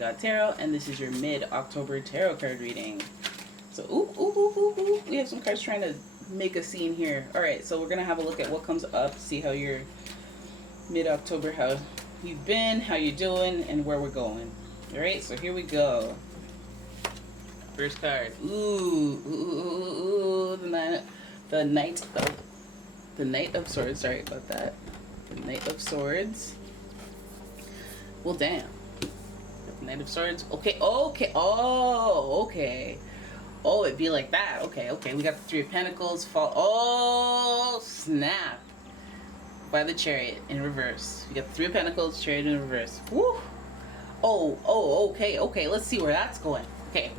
Tarot, and this is your mid-October tarot card reading. So, ooh, we have some cards trying to make a scene here. All right, so we're gonna have a look at what comes up, see how you're mid-October, how you've been, how you're doing, and where we're going. All right, so here we go. First card. Ooh, the Knight of Swords. Sorry about that. The Knight of Swords. Well, damn. The Knight of Swords. Okay. Oh, okay. Oh, it'd be like that. Okay. We got the Three of Pentacles. Fall. Oh, snap. By the Chariot in reverse. We got the Three of Pentacles, Chariot in reverse. Woo. Oh, okay. Let's see where that's going. Okay.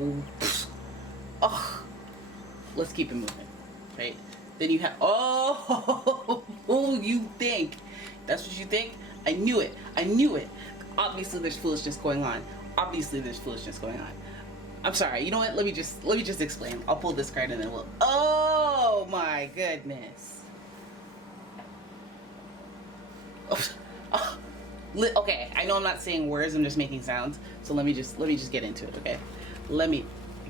Oh, let's keep it moving. Right. Then you have, you think. That's what you think? I knew it. Obviously there's foolishness going on. I'm sorry. You know what? Let me just explain. I'll pull this card and then we'll, oh my goodness. Okay, I know I'm not saying words, I'm just making sounds. So let me just get into it, okay? Let me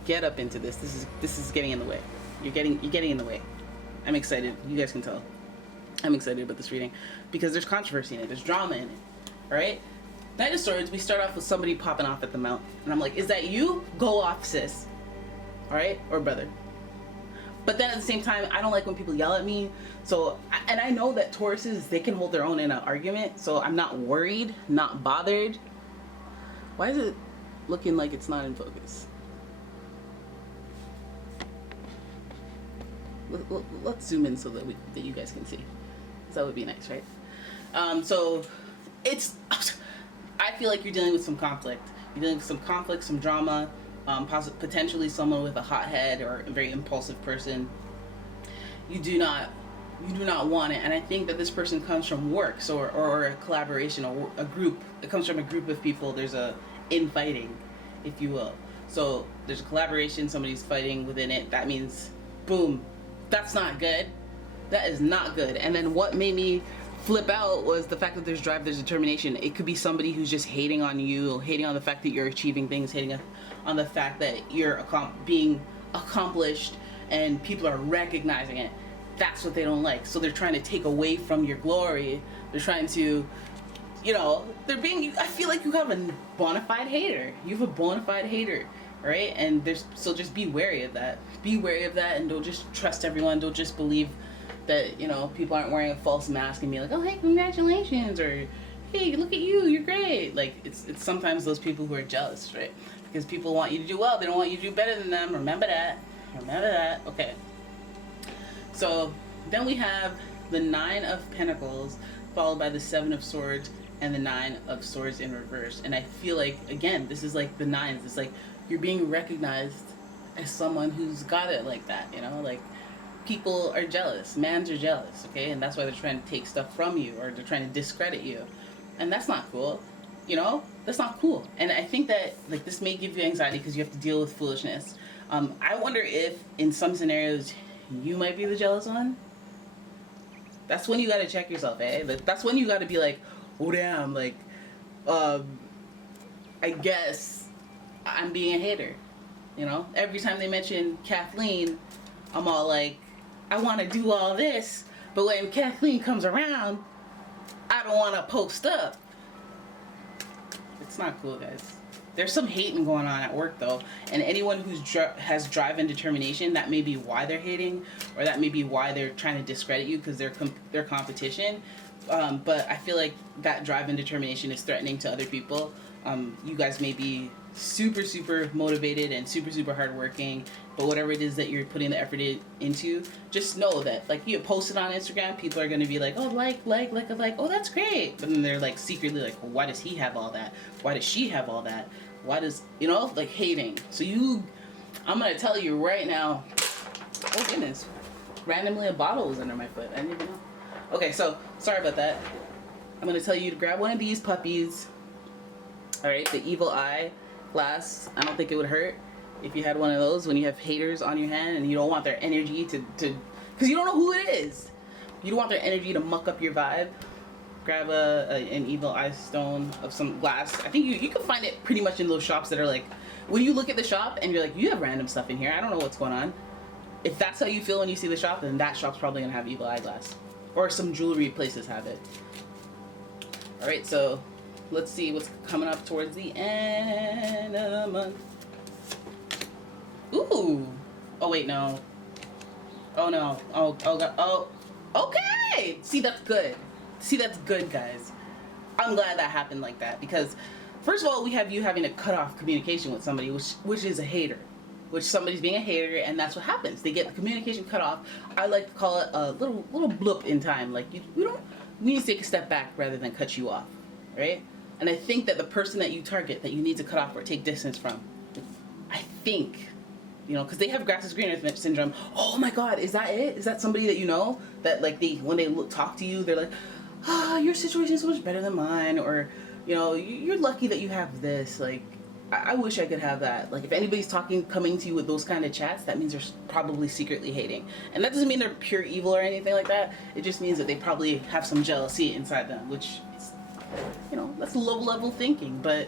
get up into this. This is getting in the way. You're getting in the way. I'm excited. You guys can tell. I'm excited about this reading because there's controversy in it. There's drama in it. All right? Knight of Swords, we start off with somebody popping off at the mouth. And I'm like, is that you? Go off, sis. All right? Or brother. But then at the same time, I don't like when people yell at me. So, and I know that Tauruses, they can hold their own in an argument. So I'm not worried, not bothered. Why is it looking like it's not in focus? Let's zoom in so that you guys can see. So that would be nice, right? So it's, I feel like you're dealing with some conflict. You're dealing with some conflict, some drama, potentially someone with a hot head or a very impulsive person. You do not want it. And I think that this person comes from work, so or a collaboration or a group. It comes from a group of people. There's a infighting, if you will. So there's a collaboration, somebody's fighting within it. That means, boom, that's not good. That is not good. And then what made me flip out was the fact that there's drive, there's determination. It could be somebody who's just hating on you, hating on the fact that you're achieving things, hating on the fact that you're being accomplished and people are recognizing it. That's what they don't like. So they're trying to take away from your glory. They're trying to, I feel like you have a bona fide hater. You have a bona fide hater. Right? And so just be wary of that. Be wary of that and don't just trust everyone. Don't just believe that, people aren't wearing a false mask and be like, oh, hey, congratulations, or hey, look at you, you're great. Like, it's sometimes those people who are jealous, right? Because people want you to do well. They don't want you to do better than them. Remember that. Okay. So then we have the Nine of Pentacles followed by the Seven of Swords and the Nine of Swords in reverse. And I feel like, again, this is like the nines. It's like you're being recognized as someone who's got it like that, like people are jealous, mans are jealous, okay? And that's why they're trying to take stuff from you or they're trying to discredit you. And that's not cool, that's not cool. And I think that like this may give you anxiety because you have to deal with foolishness. I wonder if in some scenarios you might be the jealous one. That's when you got to check yourself, eh? That's when you got to be like, oh damn, like, I guess I'm being a hater, Every time they mention Kathleen, I'm all like, I want to do all this, but when Kathleen comes around, I don't want to post up. It's not cool, guys. There's some hating going on at work, though, and anyone who has drive and determination, that may be why they're hating, or that may be why they're trying to discredit you because they're competition. But I feel like that drive and determination is threatening to other people. You guys may be super motivated and super hardworking, but whatever it is that you're putting the effort into, just know that like you post it on Instagram, people are going to be like, oh, like, oh, that's great, but then they're like secretly like, well, why does he have all that? Why does she have all that? Why does, like hating. So I'm going to tell you right now, oh goodness, randomly a bottle was under my foot. I didn't even know. Okay, so sorry about that. I'm going to tell you to grab one of these puppies. All right, the evil eye glass. I don't think it would hurt if you had one of those when you have haters on your hand and you don't want their energy to because you don't know who it is. You don't want their energy to muck up your vibe. grab an evil eye stone of some glass. I think you can find it pretty much in those shops that are like, when you look at the shop and you're like, you have random stuff in here, I don't know what's going on. If that's how you feel when you see the shop, then that shop's probably gonna have evil eyeglass. Or some jewelry places have it. Alright, so let's see what's coming up towards the end of the month. Ooh. Oh wait, no. Oh no. Oh god. Oh. Okay. See, that's good. See, that's good, guys. I'm glad that happened like that, because first of all, we have you having to cut off communication with somebody, which is a hater. Which somebody's being a hater, and that's what happens. They get the communication cut off. I like to call it a little blip in time. Like, we need to take a step back rather than cut you off, right? And I think that the person that you target, that you need to cut off or take distance from, I think, you know, because they have grass is greener syndrome. Oh my God, is that it? Is that somebody that you know that like when they talk to you, they're like, ah, your situation is so much better than mine, or you know, you're lucky that you have this. Like, I wish I could have that. Like, if anybody's coming to you with those kind of chats, that means they're probably secretly hating. And that doesn't mean they're pure evil or anything like that. It just means that they probably have some jealousy inside them, which is, you know, that's low level thinking. But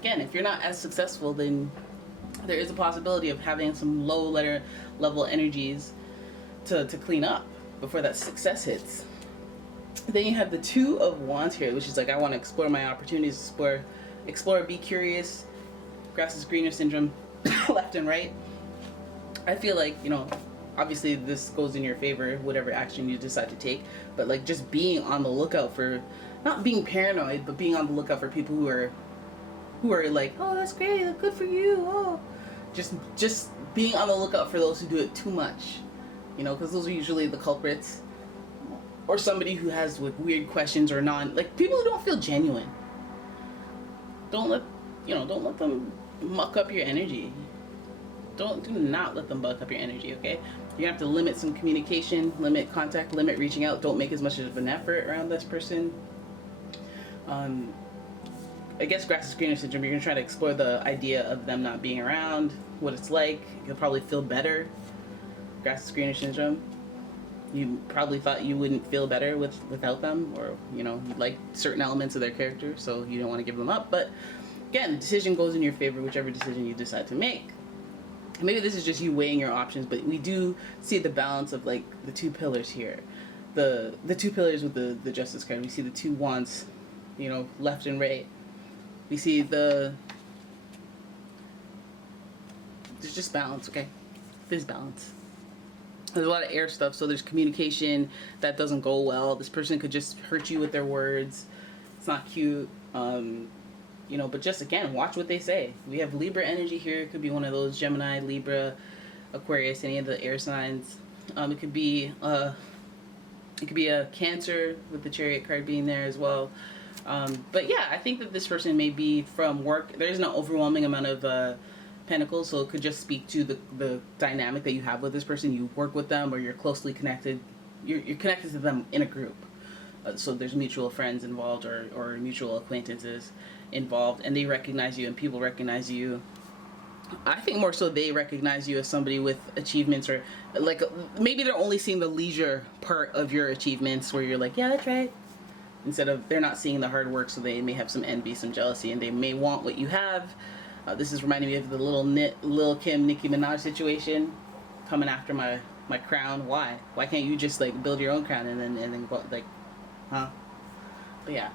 again, if you're not as successful, then there is a possibility of having some low level energies to clean up before that success hits. Then you have the Two of Wands here, which is like, I want to explore my opportunities, explore, be curious. Grass is greener syndrome, left and right. I feel like, you know, obviously this goes in your favor, whatever action you decide to take, but like just being on the lookout for, not being paranoid, but being on the lookout for people who are like, oh, that's great, good for you, oh. Just being on the lookout for those who do it too much, you know, because those are usually the culprits. Or somebody who has like weird questions or like people who don't feel genuine. Don't let them muck up your energy. Do not let them muck up your energy, okay? You have to limit some communication, limit contact, limit reaching out. Don't make as much of an effort around this person. I guess grass is greener syndrome, you're gonna try to explore the idea of them not being around, what it's like. You'll probably feel better. Grass is greener syndrome. You probably thought you wouldn't feel better without them, or you know, you like certain elements of their character, so you don't want to give them up. But again, the decision goes in your favor, whichever decision you decide to make. Maybe this is just you weighing your options, but we do see the balance of like the two pillars here, the two pillars with the Justice card. We see the two wands, you know, left and right. We see there's just balance, okay? There's balance. There's a lot of air stuff, so there's communication that doesn't go well. This person could just hurt you with their words. It's not cute. You know, but just again, watch what they say. We have Libra energy here. It could be one of those Gemini, Libra, Aquarius, any of the air signs. It could be a Cancer with the Chariot card being there as well. But yeah, I think that this person may be from work. There isn't an overwhelming amount of Pentacles, so it could just speak to the dynamic that you have with this person. You work with them, or you're closely connected. You're connected to them in a group. So there's mutual friends involved, or mutual acquaintances involved, and they recognize you, and people recognize you. I think more so they recognize you as somebody with achievements, or like maybe they're only seeing the leisure part of your achievements, where you're like, yeah, that's right. Instead of, they're not seeing the hard work, so they may have some envy, some jealousy, and they may want what you have. This is reminding me of the Lil Kim, Nicki Minaj situation, coming after my crown. Why can't you just like build your own crown and then go like, huh? But yeah.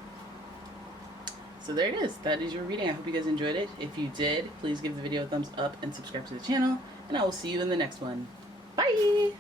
So there it is. That is your reading. I hope you guys enjoyed it. If you did, please give the video a thumbs up and subscribe to the channel, and I will see you in the next one. Bye!